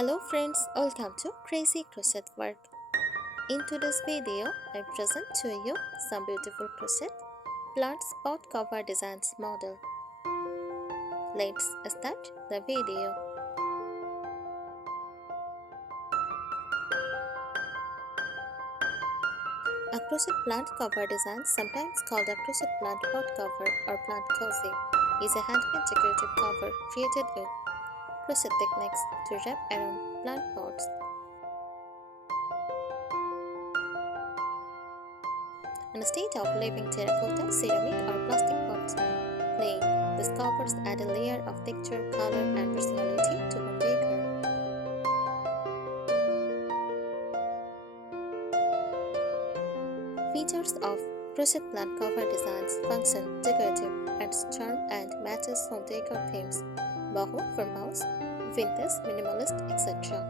Hello friends, welcome to Crazy Crochet Work. In today's video, I present to you some beautiful crochet plant spot cover designs model. Let's start the video. A crochet plant cover design, sometimes called a crochet plant pot cover or plant cozy, is a handmade decorative cover created with crochet techniques to wrap around plant pots. Instead of living terracotta, ceramic, or plastic pots, plain, these covers add a layer of texture, color, and personality to home decor. Features of crochet plant cover designs function decorative, adds charm, and matches home decor themes: boho, farmhouse, vintage, minimalist, etc.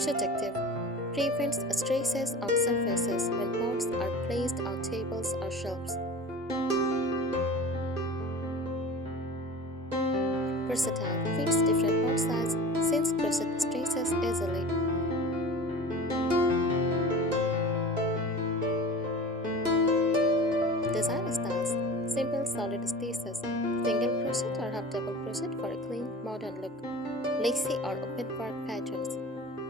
Protective prevents stresses on surfaces when pots are placed on tables or shelves. Versatile fits different pot sizes since crochet stretches easily. Design styles: simple solid stitches, single crochet or half double crochet for a clean modern look, lacy or open work patterns,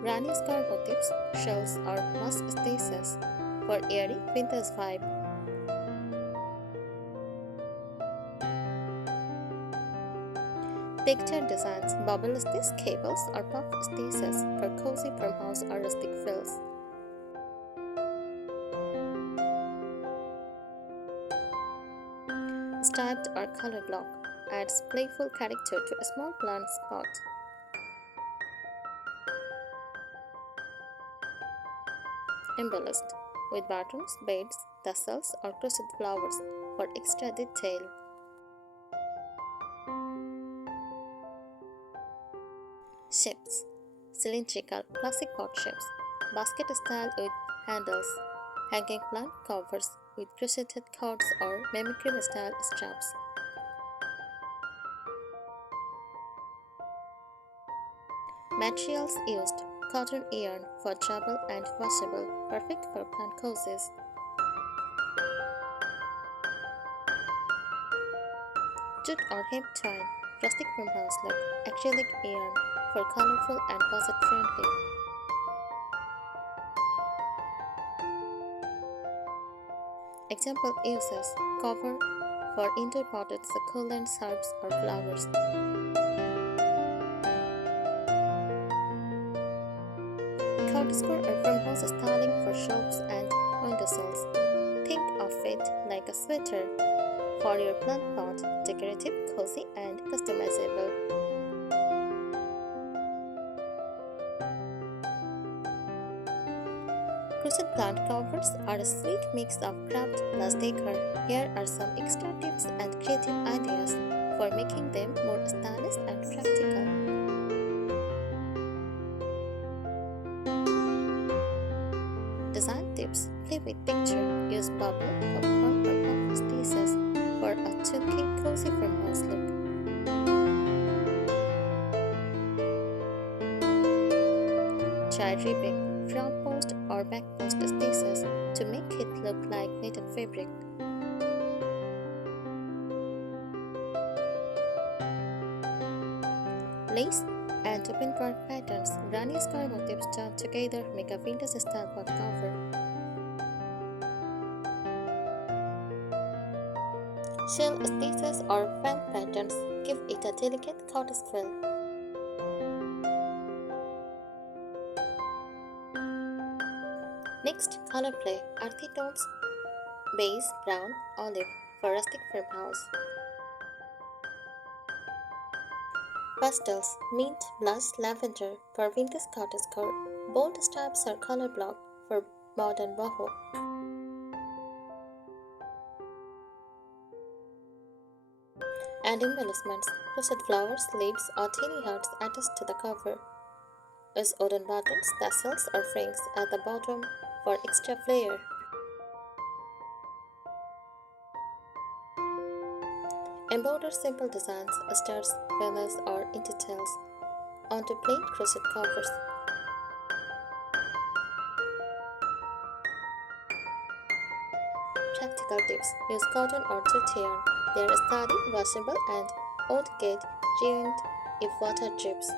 granny scar motifs, shells or moss stitches for airy vintage vibe. Textured designs: bubble stitch, cables or puff stitches for cozy farmhouse or rustic feels. Striped or color block adds playful character to a small plant spot. Embellished with buttons, beads, tassels, or crochet flowers for extra detail. Shapes: cylindrical, classic pot shapes, basket style with handles, hanging plant covers with crocheted cords or mimicry style straps. Materials used: cotton yarn for travel and washable, perfect for plant cozies. Jute or hemp twine, rustic farmhouse look, acrylic yarn for colorful and budget friendly. Example uses: cover for indoor potted succulents, herbs, or flowers. Corkscrew or farmhouse styling for shelves and windowsills. Think of it like a sweater for your plant pot, decorative, cozy, and customizable. Crochet plant covers are a sweet mix of craft plus decor. Here are some extra tips and creative ideas for making them more stylish and practical. Design tips: play with texture, use bubble, popcorn, or puff stitches for a chunky, cozy farmhouse look. Try ribbing, front post or back post stitches to make it look like knitted fabric. Lace and open work patterns, granny scar motifs joined together make a vintage style pot cover. Shell stitches or fan patterns give it a delicate cottage feel. Next, color play: earthy tones, beige, brown, olive for rustic farmhouse. Pastels: mint, blush, lavender for vintage cottage core. Bold stripes or color block for modern boho. And embellishments: crochet flowers, leaves, or tiny hearts attached to the cover. Use wooden buttons, tassels, or rings at the bottom for extra flair. Embroider simple designs, stars, feathers, or details onto plain crochet covers. Practical tips: use cotton or jute yarn. They are sturdy, washable, and won't get ruined if water drips.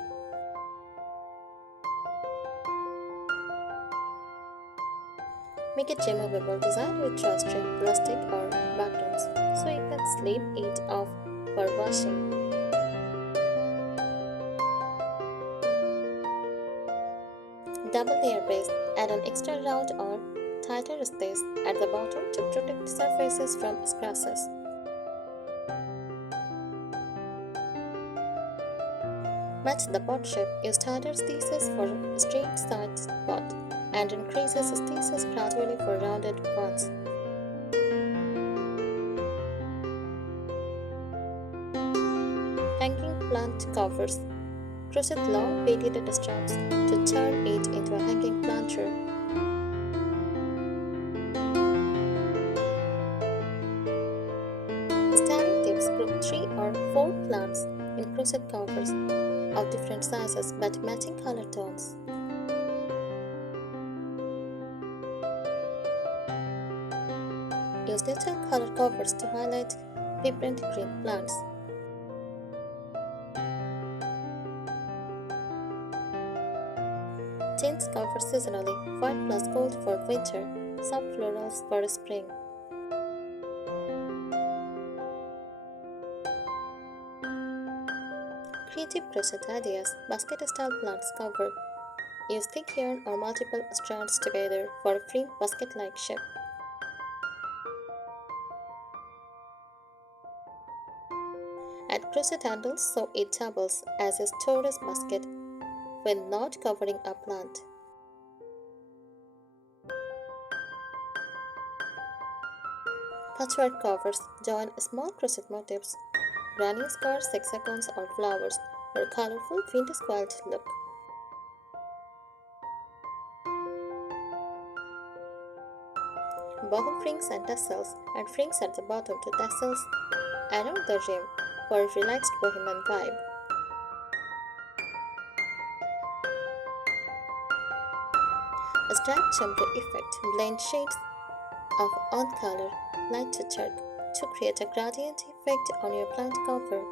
Make a removable design with drawstring, plastic, or buttons so you can slip it off for washing. Double layer base. Add an extra round or tighter stitch at the bottom to protect surfaces from scratches. Match the pot shape. Use tighter stitches for straight side pot and increases stitches gradually for rounded ones. Hanging plant covers. Crochet long beaded straps to turn it into a hanging planter. Styling tips: group 3 or 4 plants in crochet covers of different sizes but matching color tones. Use neutral color covers to highlight vibrant green plants. Tints cover seasonally, white plus gold for winter, soft florals for spring. Creative crochet ideas: basket style plants cover. Use thick yarn or multiple strands together for a free basket-like shape. Add crochet handles so it doubles as a storage basket when not covering a plant. Patchwork covers. Join small crochet motifs, granny squares, hexagons, or flowers for a colorful vintage quilt look. Boho frings and tassels. Add frings at the bottom to tassels around the rim for a relaxed bohemian vibe. A strap chumper effect. Blend shades of on color, light to dark, to create a gradient effect on your plant cover.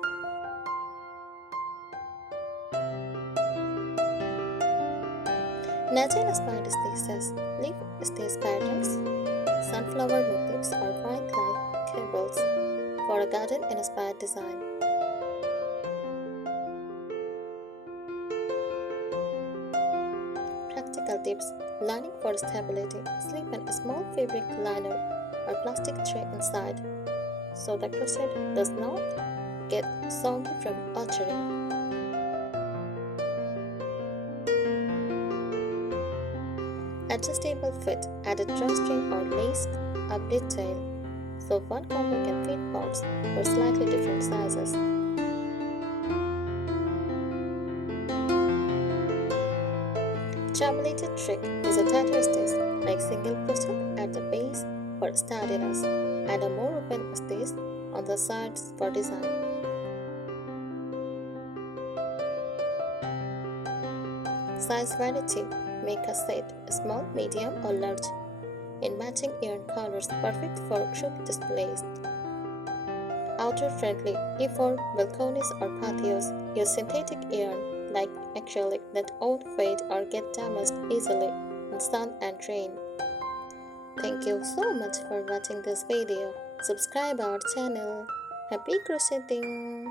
Nature-inspired stitches, leaf stitch patterns, sunflower motifs, or vine-like cables for a garden-inspired design. Practical tips: lining for stability. Slip a small fabric liner or plastic tray inside so the crochet does not get soggy from altering. Adjustable fit. Add a drawstring or laced up detail so one cover can fit parts for slightly different sizes. Travelated trick is a tighter stitch like single crochet at the base for sturdiness and a more open stitch on the sides for design. Size variety. Make a set, small, medium, or large, in matching yarn colors, perfect for group displays. Outer friendly. If for balconies or patios, use synthetic yarn like acrylic that won't fade or get damaged easily in sun and rain. Thank you so much for watching this video. Subscribe our channel. Happy crocheting!